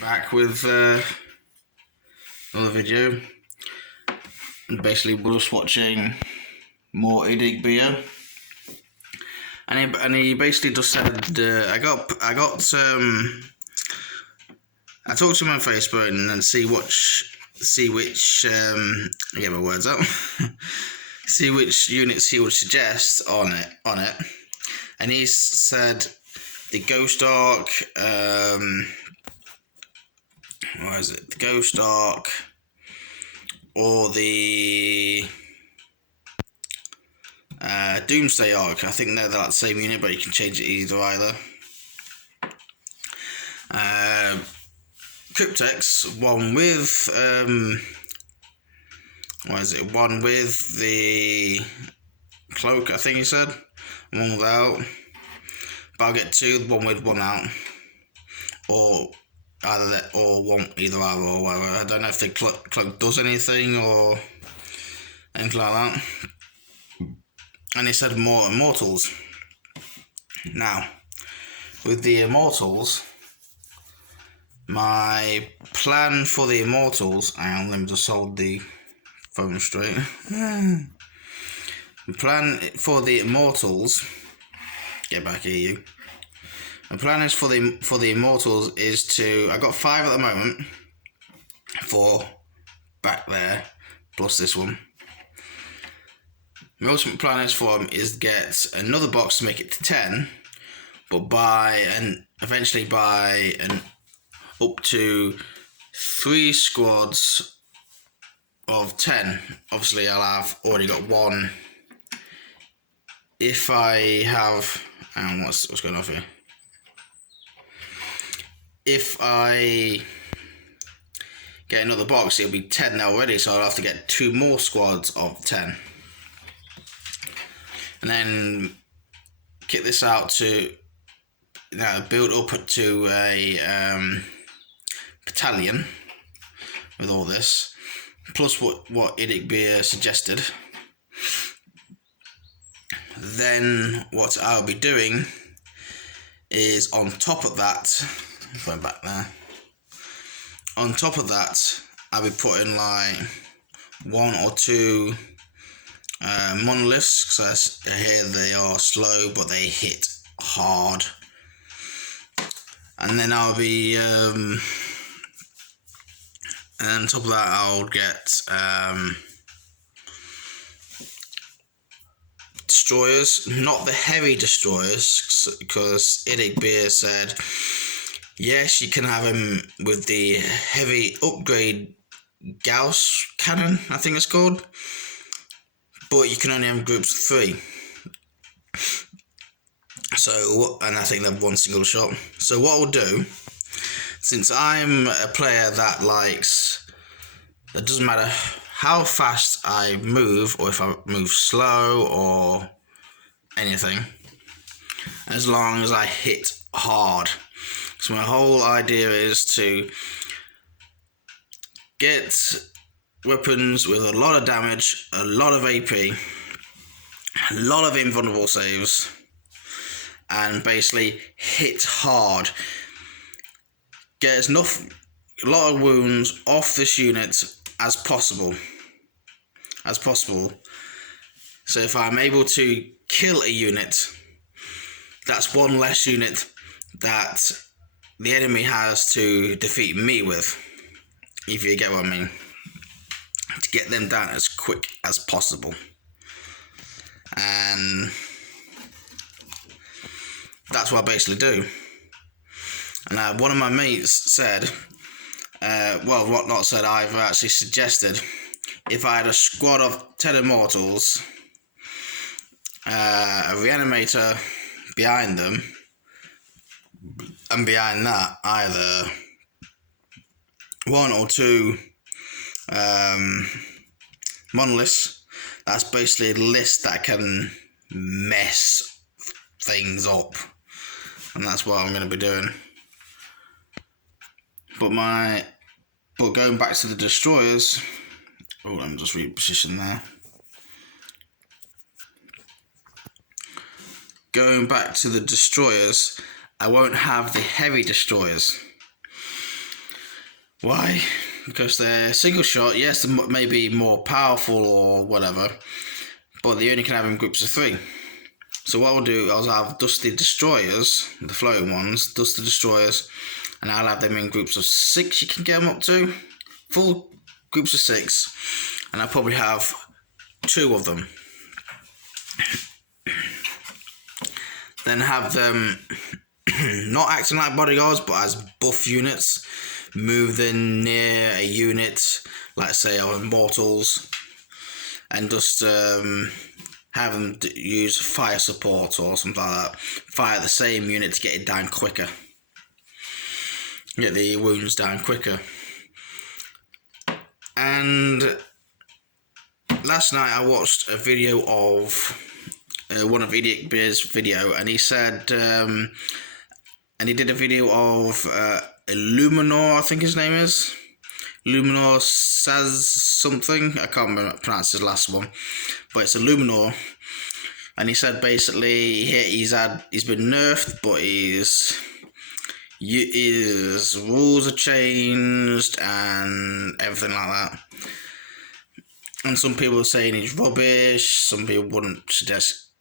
back with another video, and basically we're just watching more Idigbio, and he basically just said I talked to him on Facebook and then see which get my words out see which units he would suggest on it, and he said the Ghost Ark, what is it? The Ghost Ark or the Doomsday Ark. I think they're that same unit, but you can change it either. Cryptex, one with one with the cloak, I think he said, one without. But I'll get two, one with, one out, or either that, or one either or whatever. I don't know if the cloak does anything or anything like that. And he said more immortals. Now, with the immortals, my plan for the immortals, hang on, let me just hold the phone straight. The plan for the immortals, get back here, you. My plan is for the immortals is to, I got 5 at the moment, 4 back there, plus this one. My ultimate plan is for them is get another box to make it to 10, but eventually buy up to 3 squads of 10. Obviously I'll have already got 1. If I have, hang on, what's going on here? If I get another box, it'll be 10 now already, so I'll have to get 2 more squads of 10. And then get this out to build up to a battalion with all this, plus what Idigbio suggested. Then what I'll be doing is on top of that, going back there, on top of that I'll be putting like 1 or 2 monoliths, because I hear they are slow but they hit hard. And then I'll be and on top of that I'll get destroyers, not the heavy destroyers, because Idigbio said yes, you can have him with the heavy upgrade Gauss cannon, I think it's called, but you can only have groups of 3. So, and I think they're 1 single shot. So what I'll do, since I'm a player that it doesn't matter how fast I move, or if I move slow or anything, as long as I hit hard. So my whole idea is to get weapons with a lot of damage, a lot of AP, a lot of invulnerable saves, and basically hit hard. Get a lot of wounds off this unit as possible. So if I'm able to kill a unit, that's 1 less unit that the enemy has to defeat me with, if you get what I mean. To get them down as quick as possible. And that's what I basically do. And one of my mates said, I've actually suggested, if I had a squad of 10 immortals, a reanimator behind them, and behind that either 1 or 2 monoliths. That's basically a list that can mess things up, and that's what I'm going to be doing. But going back to the destroyers, let me just reposition there. Going back to the destroyers, I won't have the heavy destroyers. Why? Because they're single shot. Yes, they may be more powerful or whatever, but they only can have in groups of 3. So what I'll do, I'll have Dusty Destroyers, the floating ones, Dusty Destroyers, and I'll have them in groups of 6. You can get them up to full groups of 6, and I'll probably have 2 of them. Then have them not acting like bodyguards, but as buff units, moving near a unit, like say our Immortals, and just have them use fire support or something like that. Fire the same unit to get it down quicker. Get the wounds down quicker. And last night I watched a video of one of Idiot Beer's video, and he said, and he did a video of Illuminor, I think his name is. Illuminor says something, I can't remember pronounce his last one, but it's Illuminor. And he said basically he's been nerfed, but his rules are changed and everything like that. And some people are saying he's rubbish. Some people wouldn't suggest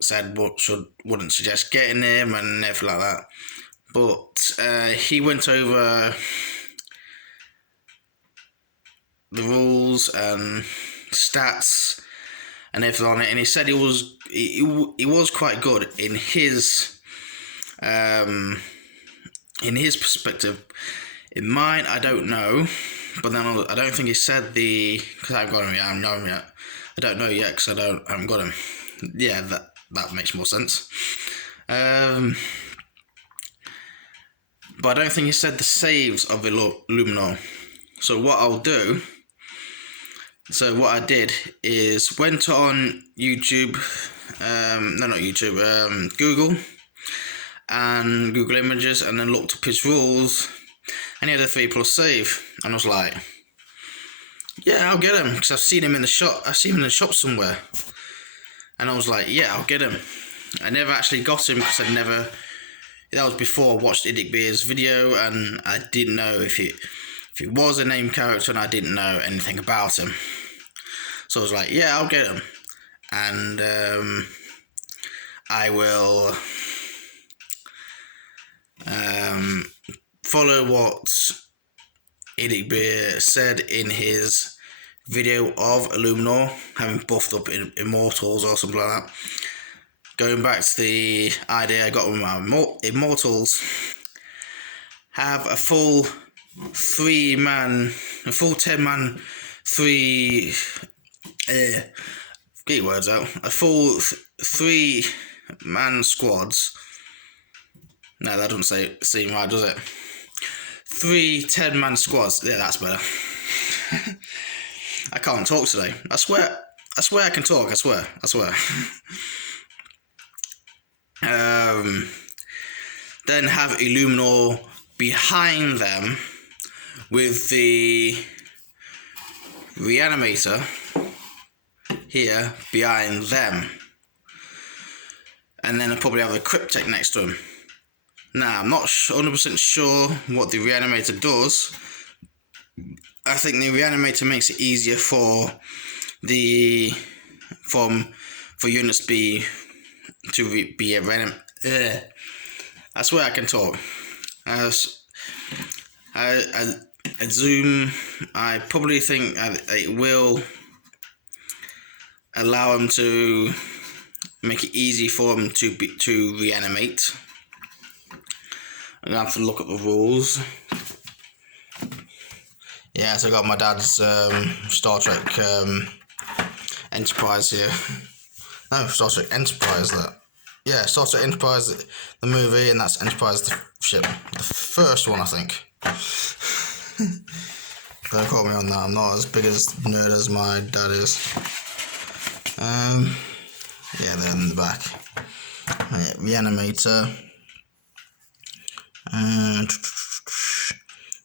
getting him and everything like that. But he went over the rules and stats and everything on it, and he said he was quite good in his perspective. In mine, I don't know, but then I don't think he said because I haven't got him yet. I don't know yet because I haven't got him. Yeah, that makes more sense. But I don't think he said the saves of Illuminor. So what I'll do. So what I did is went on YouTube, Google, and Google Images, and then looked up his rules, and he had a 3+ save, and I was like, yeah, I'll get him, because I've seen him in the shop. I've seen him in the shop somewhere, and I was like, yeah, I'll get him. I never actually got him because that was before I watched Idic Beer's video, and I didn't know if he was a named character, and I didn't know anything about him. So I was like, yeah, I'll get him. And I will follow what Idic Beer said in his video of Illuminor, having buffed up Immortals or something like that. Going back to the idea I got with my Immortals, have a full 10-man, get your words out, a full 3-man squads. No, that doesn't seem right, does it? 3 10-man squads. Yeah, that's better. I can't talk today. I swear I can talk, I swear. Then have Illuminor behind them with the Reanimator here behind them, and then I'll probably have the Cryptek next to him. Now, I'm not 100% sure what the Reanimator does. I think the Reanimator makes it easier for units to be a random. I swear I can talk. I Zoom. I probably think it will allow him to make it easy for him to reanimate. I'm gonna have to look at the rules. Yeah, so I got my dad's Star Trek Enterprise here. No, Star Trek Enterprise, Yeah, Star Trek Enterprise, the movie, and that's Enterprise, the ship. The first one, I think. Don't quote me on that, I'm not as big as nerd as my dad is. Yeah, they're in the back. Right, Reanimator.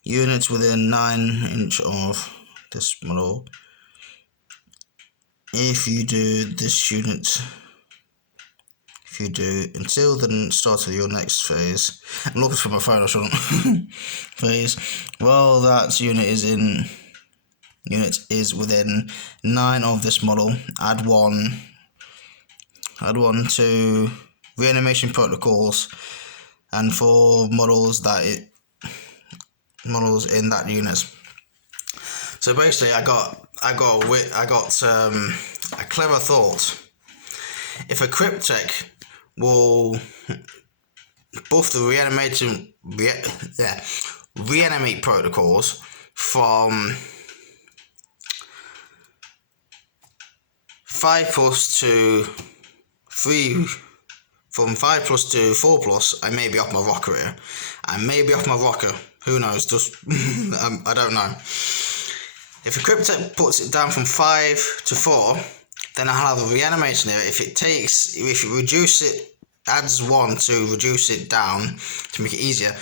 Units within 9 inch of this model. If you do this unit if you do until the start of your next phase. I'm looking for my phone, I shouldn't. Phase. Well, that unit is within 9 of this model. Add one to reanimation protocols, and for models in that unit. So basically, I got a clever thought. If a cryptech will buff the reanimate protocols from 5+ to 3, from 5+ to 4+, I may be off my rocker here. I may be off my rocker. Who knows? Just I don't know. If a cryptech puts it down from 5 to 4, then I'll have a reanimation here. If it adds 1 to reduce it down to make it easier,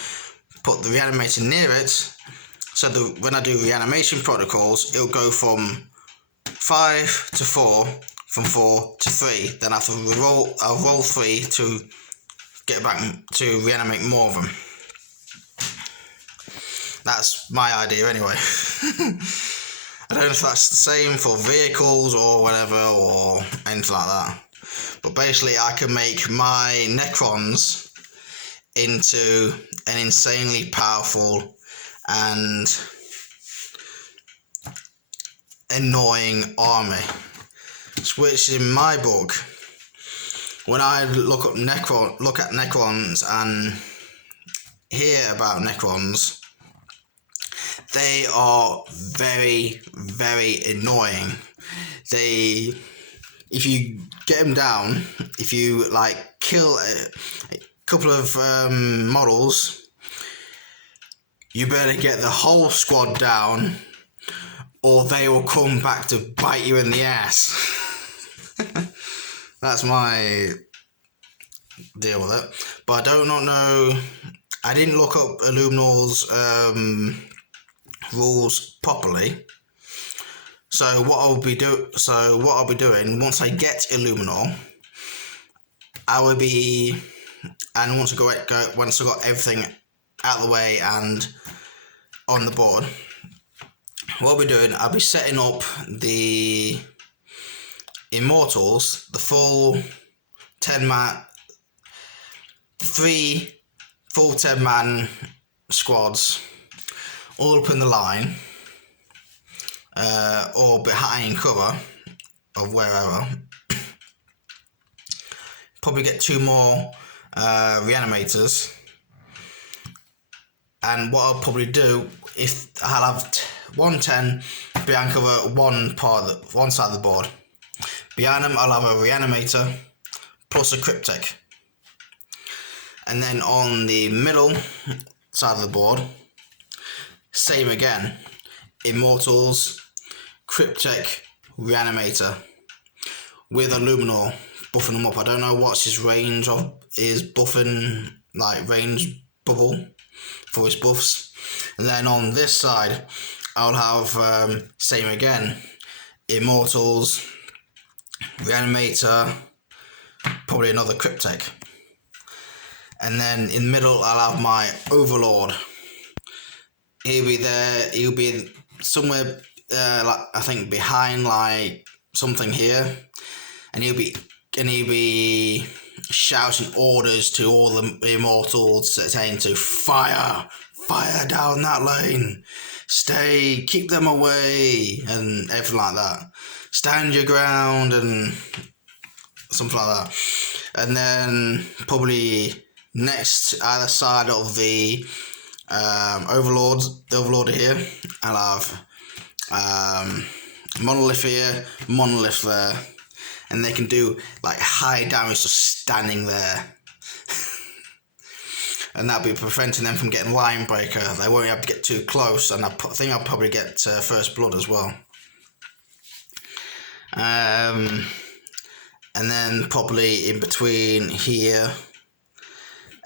put the reanimator near it, so when I do reanimation protocols, it'll go from 5 to 4, from 4 to 3. Then I'll roll 3 to get back to reanimate more of them. That's my idea anyway. I don't know if that's the same for vehicles or whatever, or anything like that. But basically, I can make my necrons into an insanely powerful and annoying army. Which in my book, when I look at necrons and hear about necrons, they are very, very annoying. If you get them down, if you kill a couple of models, you better get the whole squad down, or they will come back to bite you in the ass. That's my deal with it. But I do not know. I didn't look up Illuminor's rules properly. So what I'll be doing once I get Illuminor, once I got everything out of the way and on the board, what I'll be doing, I'll be setting up the Immortals, the full 10-man, 3 full 10-man squads, all up in the line, or behind cover of wherever. Probably get 2 more reanimators. And what I'll probably do, if I'll have 110 behind cover one side of the board. Behind them, I'll have a reanimator plus a cryptech. And then on the middle side of the board, same again. Immortals, cryptech, reanimator with Illuminor buffing them up. I don't know what's his range of his buffing, range bubble for his buffs. And then on this side, I'll have same again. Immortals, reanimator, probably another cryptech. And then in the middle, I'll have my overlord. He'll be somewhere, I think behind something here, and he'll be shouting orders to all the immortals, saying to fire down that lane, keep them away, and everything like that. Stand your ground and something like that. And then probably next either side of the overlord here, I'll have monolith here, monolith there, and they can do high damage just standing there. And that'll be preventing them from getting line breaker. They won't be able to get too close, and I think I'll probably get first blood as well. And then probably in between here,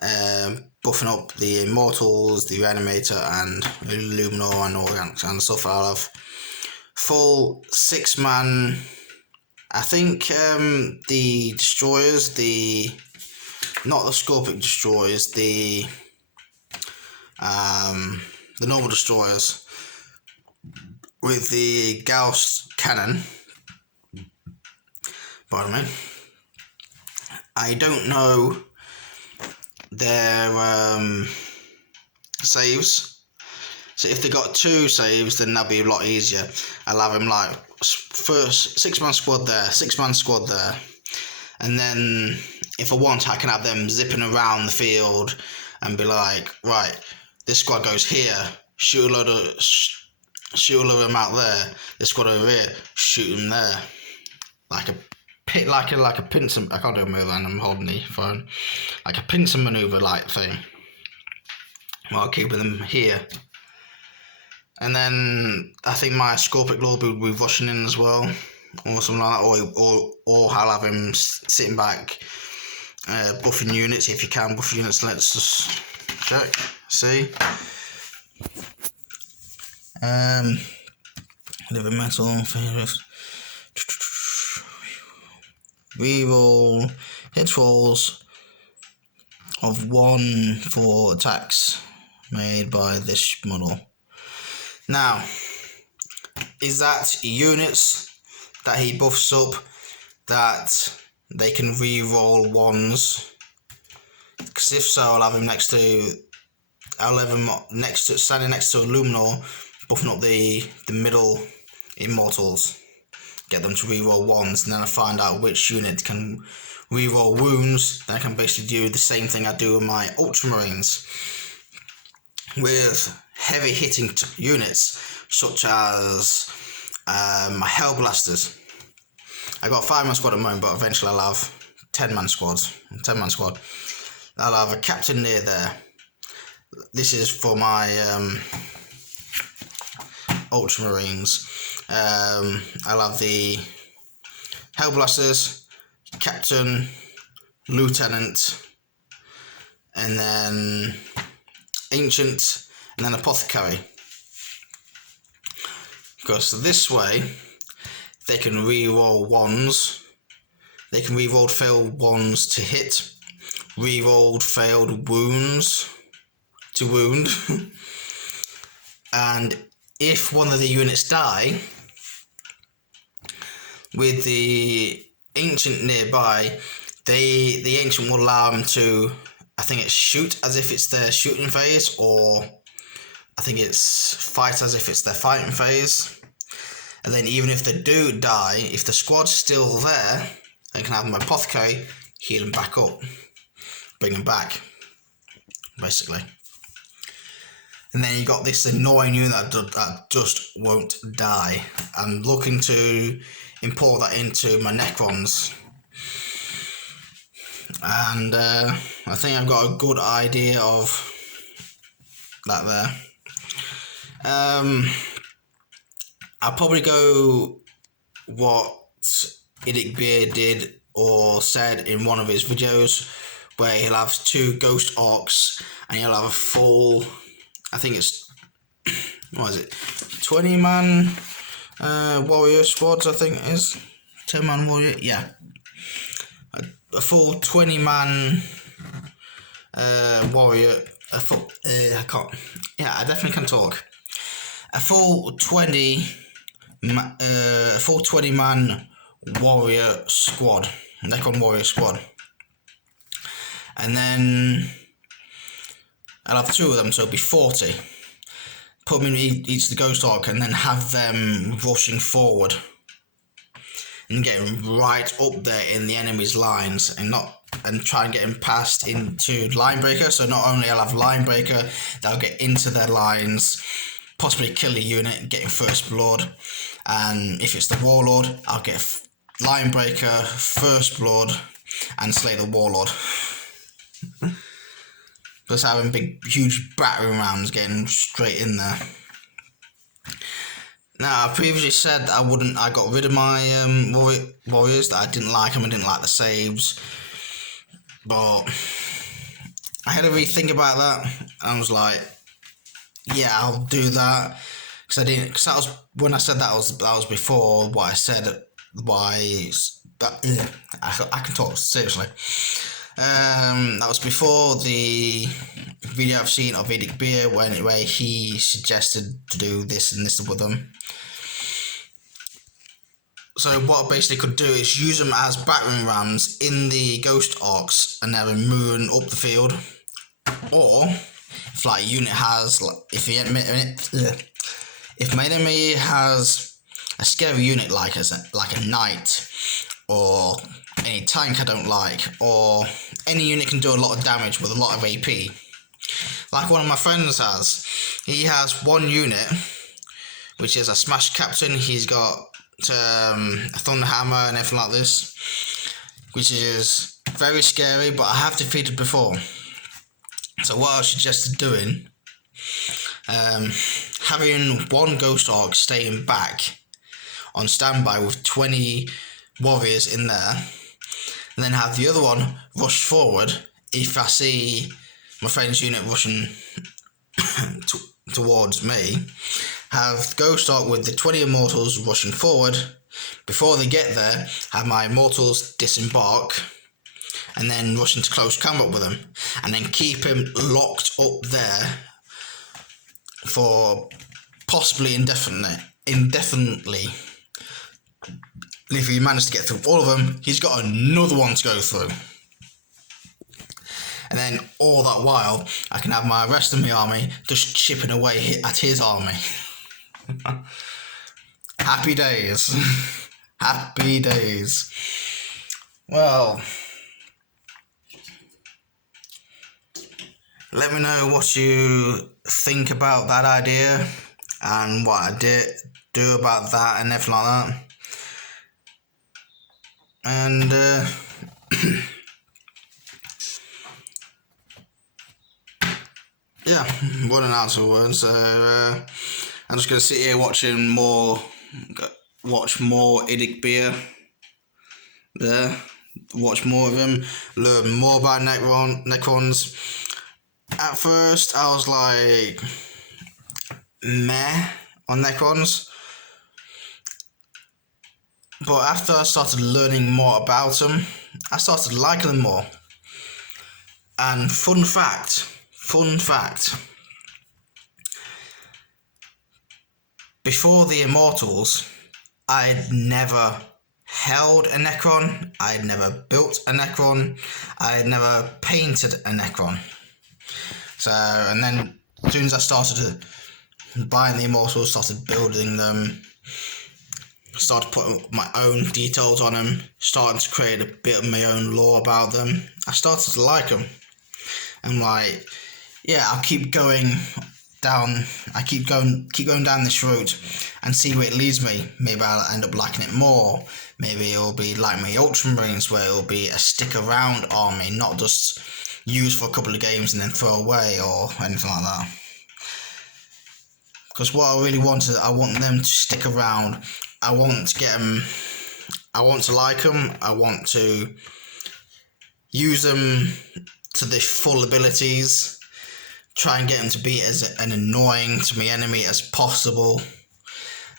buffing up the Immortals, the Reanimator, and Illuminor and all that kind of stuff. I'll have full 6-man. I think the destroyers, the not the Scorpion destroyers, the normal destroyers with the Gauss cannon. Pardon me. I don't know their saves. So if they got 2 saves, then that'd be a lot easier. I'll have him like first 6-man squad there, 6-man squad there, and then if I want, I can have them zipping around the field and be like, right, this squad goes here, shoot a load of them out there. This squad over here, shoot them there, like a pincer. I can't do a move, and I'm holding the phone, like a pincer maneuver like thing, while keeping them here. And then I think my Scorpic Lord will be rushing in as well, or something like that, or I'll have him sitting back, buffing units if you can buff units. Let's just check, see. Living metal, reroll hit rolls of 1 for attacks made by this model. Now, is that units that he buffs up that they can re-roll 1s? Because if so, I'll have him standing next to Luminor, buffing up the middle immortals. Get them to re-roll 1s, and then I find out which unit can re-roll wounds. Then I can basically do the same thing I do with my Ultramarines. With heavy hitting units such as my Hellblasters. I got a 5-man squad at the moment, but eventually I'll have 10-man squads. 10-man squad. I'll have a captain near there. This is for my Ultramarines. I'll have the Hellblasters, captain, lieutenant, and then ancient, and then apothecary. Because this way they can re-roll 1s. They can re-roll failed 1s to hit, re-rolled failed wounds to wound. And if one of the units die, with the ancient nearby, the ancient will allow them to, I think it's shoot as if it's their shooting phase, or I think it's fight as if it's their fighting phase. And then even if they do die, if the squad's still there, I can have my apothecary heal them back up, bring them back, basically. And then you got this annoying unit that just won't die. I'm looking to import that into my necrons. And I think I've got a good idea of that there. I'll probably go what Idic Beer did or said in one of his videos, where he'll have 2 ghost orcs and he'll have a full, I think it's, what is it, 20-man warrior squads, I think it is. 10-man warrior, yeah. A full 20-man warrior, I definitely can talk. A full 20-man warrior squad, Necron warrior squad. And then I'll have 2 of them, so it'll be 40. Put them in each of the ghost orc and then have them rushing forward and getting right up there in the enemy's lines, and try and get him past into line breaker. So not only I'll have line breaker, they'll get into their lines, possibly kill a unit, getting first blood. And if it's the warlord, I'll get line breaker, first blood, and slay the warlord. Plus having big, huge battering rams getting straight in there. Now, I previously said that I got rid of my warriors, that I didn't like them, I didn't like the saves. But I had to rethink about that. I was like, yeah, I'll do that. Because that was, when I said that was before what I said, I can talk, seriously. That was before the video I've seen of Edic Beer where he suggested to do this and this with them. So what I basically could do is use them as battering rams in the Ghost Arcs and they're moving up the field. Or if like a unit has, if my enemy has a scary unit like a knight or any tank I don't like, or any unit can do a lot of damage with a lot of AP. Like one of my friends has. He has one unit, which is a Smash Captain. He's got a Thunder Hammer and everything like this, which is very scary, but I have defeated before. So what I suggested doing, having one Ghost Arc staying back on standby with 20 warriors in there, and then have the other one rush forward if I see my friend's unit rushing towards me. Have Ghost Arc with the 20 immortals rushing forward. Before they get there, have my immortals disembark and then rush into close combat with him, and then keep him locked up there for possibly indefinitely. And if he managed to get through all of them, he's got another one to go through. And then all that while, I can have my rest of my army just chipping away at his army. Happy days. Happy days. Well, let me know what you think about that idea and what I do about that and everything like that. And yeah, running out of words. So I'm just gonna sit here watch more Edic Beer. There, watch more of him, learn more about necrons. At first, I was like meh on necrons, but after I started learning more about them, I started liking them more. And fun fact, before the Immortals, I'd never held a necron, I'd never built a necron, I'd never painted a necron. So, and then as soon as I started buying the Immortals, started building them, started putting my own details on them, starting to create a bit of my own lore about them, I started to like them. I'm like, yeah, I'll keep going down. I keep going down this route and see where it leads me. Maybe I'll end up liking it more. Maybe it'll be like my Ultramarines, where it'll be a stick around army, not just used for a couple of games and then throw away or anything like that. Because what I really want is I want them to stick around. I want to get them. I want to like them. I want to use them to their full abilities. Try and get them to be as annoying to my enemy as possible.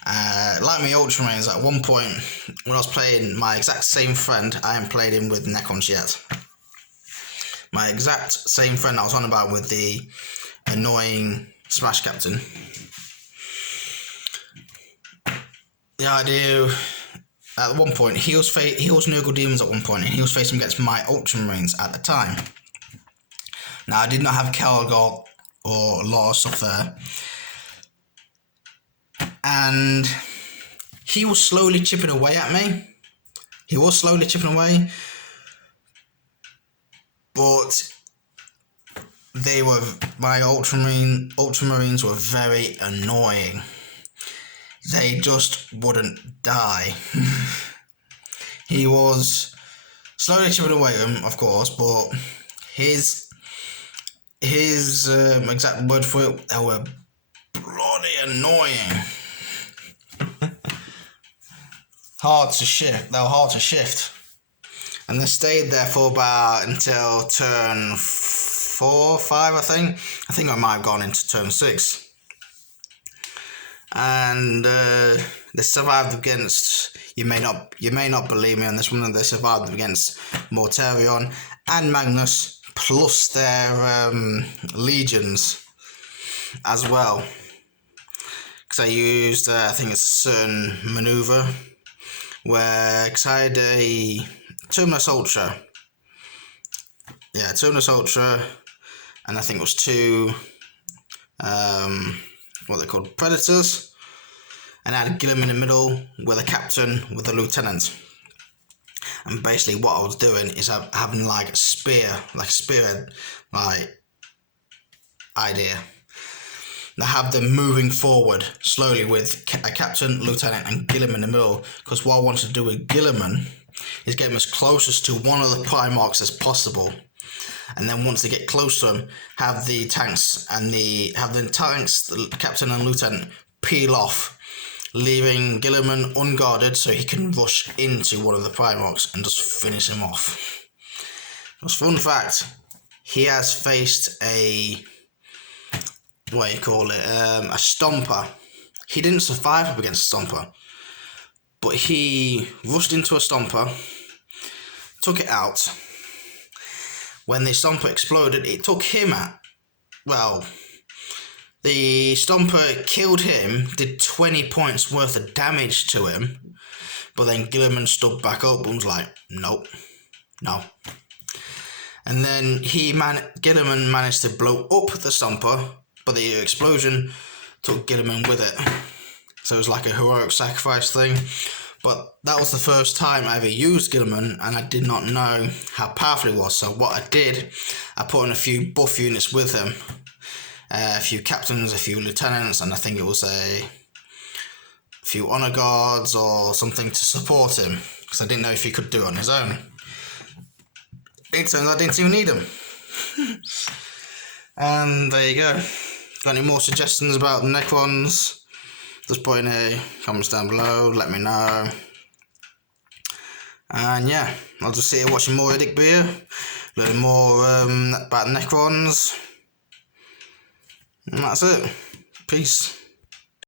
Like my Ultramarines, at one point when I was playing my exact same friend, I haven't played him with necrons yet. My exact same friend I was on about with the annoying Smash Captain. The idea, at one point, he was Nurgle Demons at one point, and he was facing against my Ultramarines at the time. Now, I did not have Calgor or a lot of stuff there. And he was slowly chipping away at me. But my Ultramarines were very annoying. They just wouldn't die. He was slowly chipping away at them, of course, but his exact word for it, they were bloody annoying. Hard to shift. They were hard to shift. And they stayed there for about until turn 4 or 5, I think. I think I might have gone into turn 6. And they survived against, you may not believe me on this one, they survived against Mortarion and Magnus, plus their legions as well. Because I used, I think it's a certain maneuver where, because I had a Terminus Ultra. Yeah, Terminus Ultra, and I think it was two, what they're called, Predators. And I had Gilliam in the middle with a captain with a lieutenant. And basically what I was doing is having like a spearhead idea. And I have them moving forward slowly with a captain, lieutenant and Gilliam in the middle. Because what I wanted to do with Gilliam is get him as closest to one of the Primarchs as possible. And then once they get close to him, have the tanks, the captain and lieutenant peel off, leaving Gilliman unguarded so he can rush into one of the Primarchs and just finish him off. Just fun fact, he has faced a Stomper. He didn't survive up against a Stomper, but he rushed into a Stomper, took it out. When the Stomper exploded, it took him out. Well, the Stomper killed him, did 20 points worth of damage to him, but then Gilliman stood back up and was like, nope, no. And then Gilliman managed to blow up the Stomper, but the explosion took Gilliman with it. So it was like a heroic sacrifice thing. But that was the first time I ever used Gilliman, and I did not know how powerful he was. So what I did, I put in a few buff units with him. A few captains, a few lieutenants, and I think it was a few honor guards or something to support him, because I didn't know if he could do it on his own. It turns out I didn't even need him. And there you go. Got any more suggestions about the necrons? Just put in a comments down below, let me know. And yeah, I'll just sit here watching more Edict Beer, learning more about necrons. And that's it. Peace.